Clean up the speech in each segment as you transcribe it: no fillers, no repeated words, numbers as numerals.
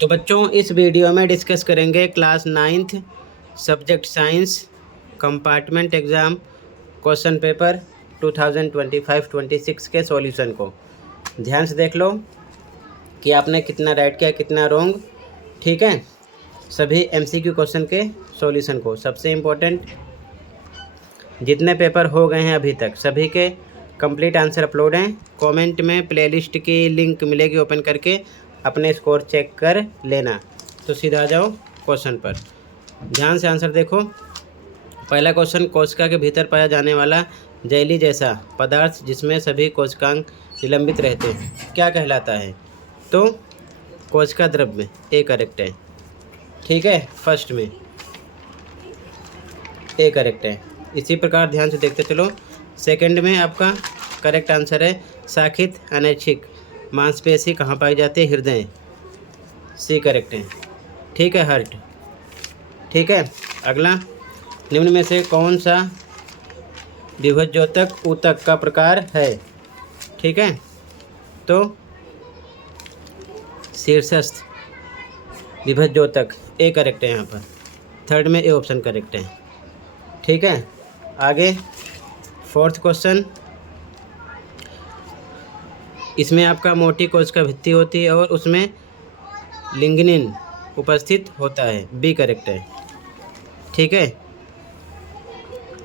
तो बच्चों इस वीडियो में डिस्कस करेंगे class 9th subject science compartment exam question paper 2025-26 के सॉल्यूशन को। ध्यान से देख लो कि आपने कितना राइट किया कितना रॉन्ग। ठीक है, सभी एमसीक्यू क्वेश्चन के सॉल्यूशन को। सबसे इम्पोर्टेंट, जितने पेपर हो गए हैं अभी तक सभी के कंप्लीट आंसर अपलोड हैं। कमेंट में प्लेलिस्ट की लिंक मिलेगी, ओपन करके अपने स्कोर चेक कर लेना। तो सीधा आ जाओ क्वेश्चन पर, ध्यान से आंसर देखो। पहला क्वेश्चन, कोशिका के भीतर पाया जाने वाला जेली जैसा पदार्थ जिसमें सभी कोशिकांग निलंबित रहते हैं क्या कहलाता है? तो कोशिका द्रव्य ए करेक्ट है। ठीक है, फर्स्ट में ए करेक्ट है। इसी प्रकार ध्यान से देखते चलो, सेकंड में आपका करेक्ट आंसर है शाखित अनैच्छिक मांसपेशी कहाँ पाई जाती है? हृदय, सी करेक्ट है। ठीक है, हार्ट। ठीक है, अगला, निम्न में से कौन सा विभज्योतक ऊतक का प्रकार है? ठीक है, तो शीर्षस्थ विभज्योतक ए करेक्ट है यहाँ पर। थर्ड में ए ऑप्शन करेक्ट है। ठीक है, आगे फोर्थ क्वेश्चन, इसमें आपका मोटी कोशिका भित्ति होती है और उसमें लिग्निन उपस्थित होता है, बी करेक्ट है। ठीक है,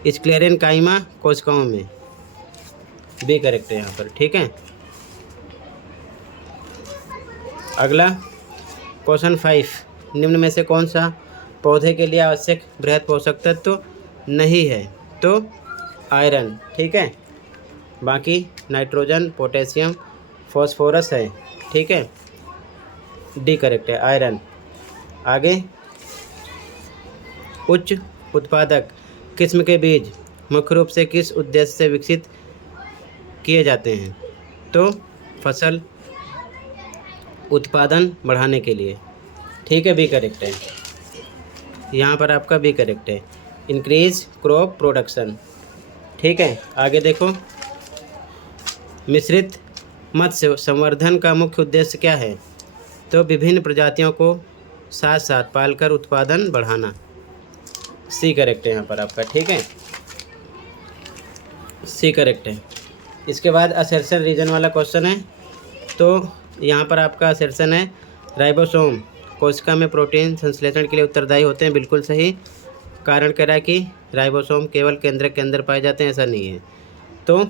स्क्लेरेनकाइमा कोशिकाओं में, बी करेक्ट है यहाँ पर। ठीक है, अगला क्वेश्चन 5, निम्न में से कौन सा पौधे के लिए आवश्यक बृहद पोषक तत्व नहीं है? तो आयरन। ठीक है, बाकी नाइट्रोजन, पोटेशियम, फॉस्फोरस है। ठीक है, डी करेक्ट है, आयरन। आगे, उच्च उत्पादक किस्म के बीज मुख्य रूप से किस उद्देश्य से विकसित किए जाते हैं? तो फसल उत्पादन बढ़ाने के लिए। ठीक है, बी करेक्ट है। यहाँ पर आपका बी करेक्ट है, इंक्रीज क्रॉप प्रोडक्शन। ठीक है, आगे देखो, मिश्रित मत्स्य संवर्धन का मुख्य उद्देश्य क्या है? तो विभिन्न प्रजातियों को साथ साथ पालकर उत्पादन बढ़ाना, सी करेक्ट है यहाँ पर आपका। ठीक है, सी करेक्ट है। इसके बाद असर्शन रीजन वाला क्वेश्चन है, तो यहाँ पर आपका असर्शन है राइबोसोम कोशिका में प्रोटीन संश्लेषण के लिए उत्तरदायी होते हैं, बिल्कुल सही। कारण कह रहा है कि राइबोसोम केवल केंद्रक के अंदर पाए जाते हैं, ऐसा नहीं है। तो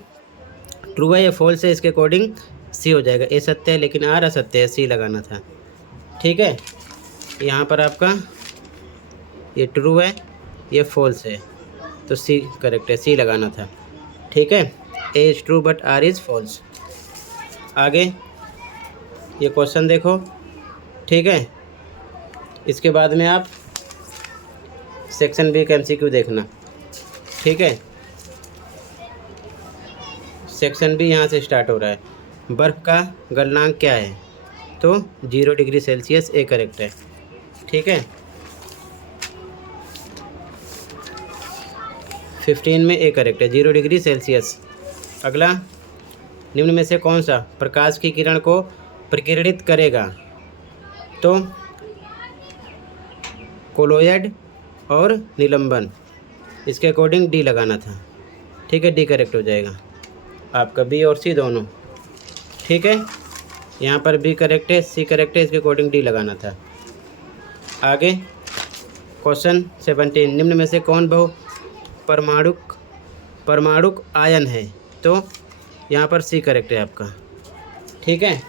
ट्रू है या फॉल्स है, इसके अकॉर्डिंग सी हो जाएगा। ए सत्य है लेकिन आर असत्य है, सी लगाना था। ठीक है, यहाँ पर आपका ये ट्रू है, ये फॉल्स है, तो सी करेक्ट है, सी लगाना था। ठीक है, A is true but R is false. आगे ये क्वेश्चन देखो। ठीक है, इसके बाद में आप सेक्शन बी का एमसीक्यू देखना। ठीक है, सेक्शन बी यहाँ से स्टार्ट हो रहा है। बर्फ़ का गलनांक क्या है? तो 0 डिग्री सेल्सियस, ए करेक्ट है। ठीक है, 15 में ए करेक्ट है, 0 डिग्री सेल्सियस। अगला, निम्न में से कौन सा प्रकाश की किरण को प्रकीर्णित करेगा? तो कोलोयड और निलंबन, इसके अकॉर्डिंग डी लगाना था। ठीक है, डी करेक्ट हो जाएगा आपका, बी और सी दोनों। ठीक है, यहाँ पर बी करेक्ट है, सी करेक्ट है, इसके अकॉर्डिंग डी लगाना था। आगे क्वेश्चन 17, निम्न में से कौन बहु परमाणुक आयन है? तो यहाँ पर सी करेक्ट है आपका। ठीक है,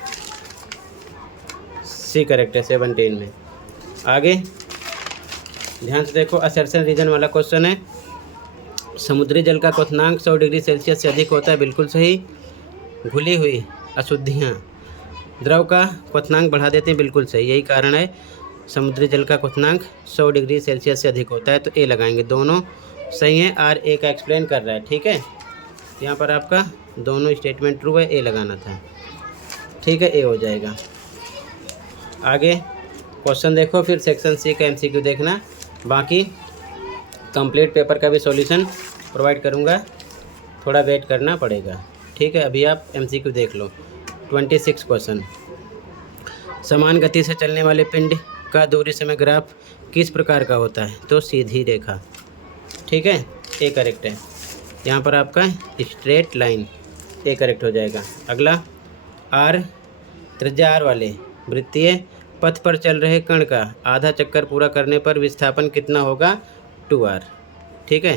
सी करेक्ट है 17 में। आगे ध्यान से देखो, असर्शन रीजन वाला क्वेश्चन है। समुद्री जल का क्वथनांक 100 डिग्री सेल्सियस से अधिक होता है, बिल्कुल सही। घुली हुई अशुद्धियाँ द्रव का क्वथनांक बढ़ा देते हैं, बिल्कुल सही। यही कारण है समुद्री जल का क्वथनांक 100 डिग्री सेल्सियस से अधिक होता है, तो ए लगाएंगे। दोनों सही हैं, आर ए का एक्सप्लेन कर रहा है। ठीक है, यहाँ पर आपका दोनों स्टेटमेंट ट्रू है, ए लगाना था। ठीक है, ए हो जाएगा। आगे क्वेश्चन देखो, फिर सेक्शन सी का एमसीक्यू देखना। बाकी कंप्लीट पेपर का भी सॉल्यूशन प्रोवाइड करूँगा, थोड़ा वेट करना पड़ेगा। ठीक है, अभी आप एमसीक्यू देख लो। 26 क्वेश्चन, समान गति से चलने वाले पिंड का दूरी समय ग्राफ किस प्रकार का होता है? तो सीधी रेखा। ठीक है, ए करेक्ट है। यहाँ पर आपका स्ट्रेट लाइन, ए करेक्ट हो जाएगा। अगला, आर त्रिज्या आर वाले वृत्तीय पथ पर चल रहे कण का आधा चक्कर पूरा करने पर विस्थापन कितना होगा? 2r। ठीक है,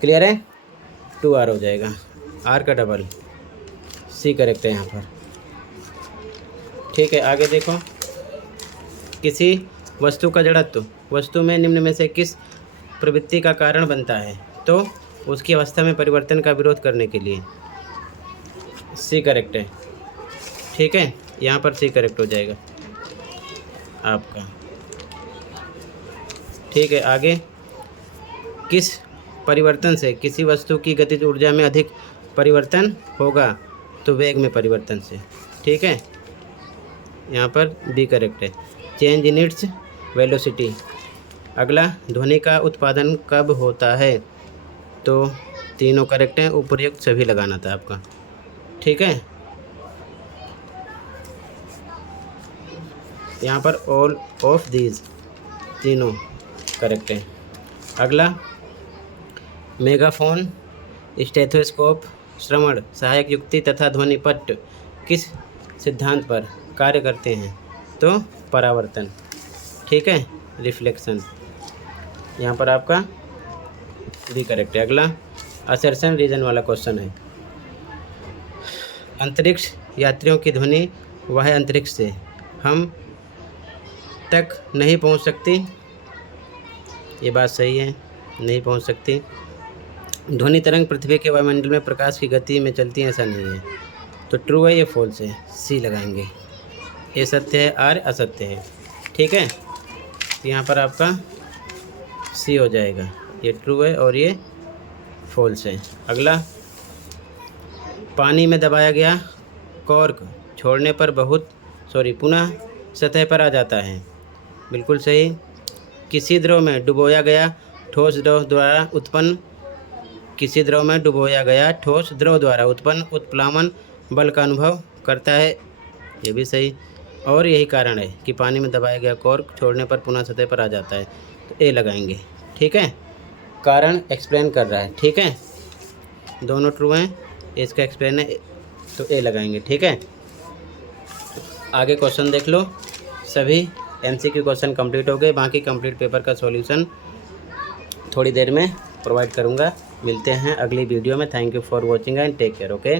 क्लियर है? 2r हो जाएगा, r का डबल, सी करेक्ट है यहाँ पर। ठीक है, आगे देखो, किसी वस्तु का जड़त्व वस्तु में निम्न में से किस प्रवृत्ति का कारण बनता है? तो उसकी अवस्था में परिवर्तन का विरोध करने के लिए, सी करेक्ट है। ठीक है, यहाँ पर सी करेक्ट हो जाएगा आपका। ठीक है, आगे, किस परिवर्तन से किसी वस्तु की गतिज ऊर्जा में अधिक परिवर्तन होगा? तो वेग में परिवर्तन से। ठीक है, यहाँ पर बी करेक्ट है, चेंज इन इट्स वेलोसिटी। अगला, ध्वनि का उत्पादन कब होता है? तो तीनों करेक्ट हैं, उपर्युक्त सभी लगाना था आपका। ठीक है, यहाँ पर ऑल ऑफ दीज, तीनों करेक्ट है। अगला, मेगाफोन, स्टेथोस्कोप, श्रवण सहायक युक्ति तथा ध्वनिपट्ट किस सिद्धांत पर कार्य करते हैं? तो परावर्तन। ठीक है, रिफ्लेक्शन। यहाँ पर आपका भी करेक्ट है। अगला, असर्शन रीजन वाला क्वेश्चन है। अंतरिक्ष यात्रियों की ध्वनि वह अंतरिक्ष से हम तक नहीं पहुँच सकती। ये बात सही है, नहीं पहुँच सकती। ध्वनि तरंग पृथ्वी के वायुमंडल में प्रकाश की गति में चलती है, ऐसा नहीं है। तो ट्रू है, ये फॉल्स है, सी लगाएंगे। ये सत्य है, आर असत्य है। ठीक है, तो यहाँ पर आपका सी हो जाएगा, ये ट्रू है और ये फॉल्स है। अगला, पानी में दबाया गया कॉर्क छोड़ने पर पुनः सतह पर आ जाता है, बिल्कुल सही। किसी द्रव में डुबोया गया ठोस द्रव द्वारा उत्पन्न उत्प्लावन बल का अनुभव करता है, ये भी सही। और यही कारण है कि पानी में दबाया गया कॉर्क छोड़ने पर पुनः सतह पर आ जाता है, तो ए लगाएंगे। ठीक है, कारण एक्सप्लेन कर रहा है। ठीक है, दोनों ट्रू हैं, इसका एक्सप्लेन है, तो ए लगाएंगे। ठीक है, आगे क्वेश्चन देख लो। सभी एमसीक्यू क्वेश्चन कंप्लीट हो गए, बाकी कंप्लीट पेपर का सॉल्यूशन थोड़ी देर में प्रोवाइड करूंगा। मिलते हैं अगली वीडियो में। Thank you for watching and take care. Okay.